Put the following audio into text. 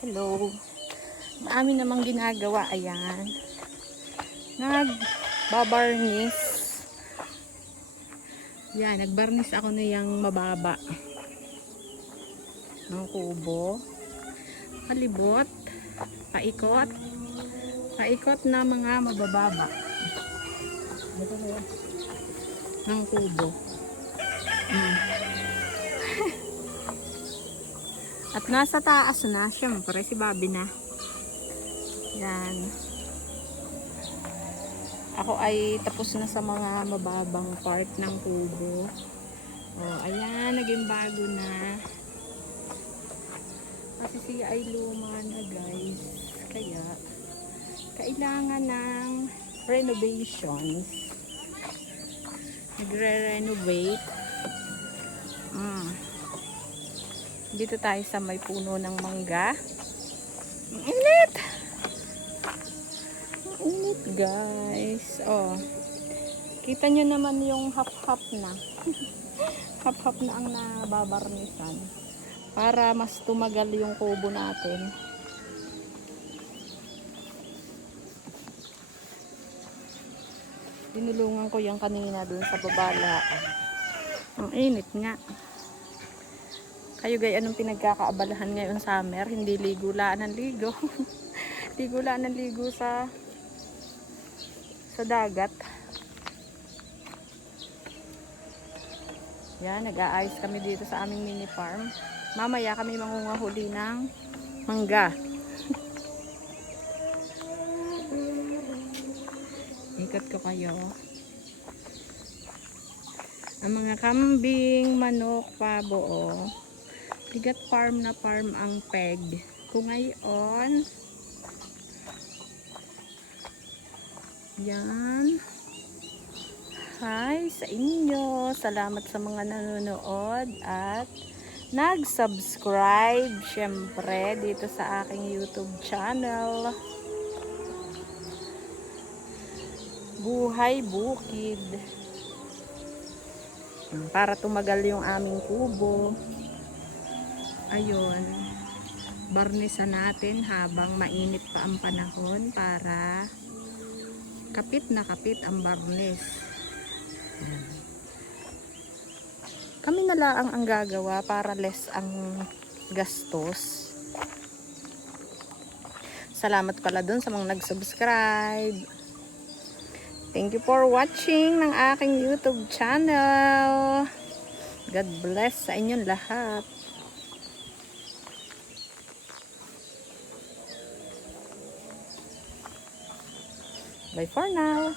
Hello. Amin namang ginagawa, ayan. Nagbabarnis. Yan, nagbarnis ako na yung mababa ng kubo. Palibot, paikot. Paikot na mga mabababa. Ito na yan. Ng kubo. At nasa taas na, syempre si Bobby na. Yan. Ako ay tapos na sa mga mababang part ng kubo. Oh, ayan, naging bago na. Kasi siya ay luma na, guys. Kaya kailangan ng renovations. Nagre-renovate. Dito tayo sa may puno ng mangga. Ang init! Ang init, guys. Oh. Kita nyo naman yung half-half na. Half-half na ang nababarnisan. Para mas tumagal yung kubo natin. Dinulungan ko yung kanina dun sa babalaan. Ang init nga. Kayo gay, anong pinagkakaabalahan ngayon summer? Hindi ligo laan ng ligo. Ligo laan ng ligo sa dagat. Yan, nag-aayos kami dito sa aming mini farm. Mamaya kami mangungahuli ng mangga. Ikot ko kayo. Ang mga kambing, manok, pabo, bigat farm na farm ang peg. Kung ngayon, yan. Hi sa inyo. Salamat sa mga nanonood at nag-subscribe syempre dito sa aking YouTube channel. Buhay Bukid. Para tumagal yung aming kubo. Ayun. Barnisan natin habang mainit pa ang panahon para kapit na kapit ang barnis. Kami na lang ang gagawa para less ang gastos. Salamat pala dun sa mga nag-subscribe. Thank you for watching ng aking YouTube channel. God bless sa inyong lahat. Bye for now.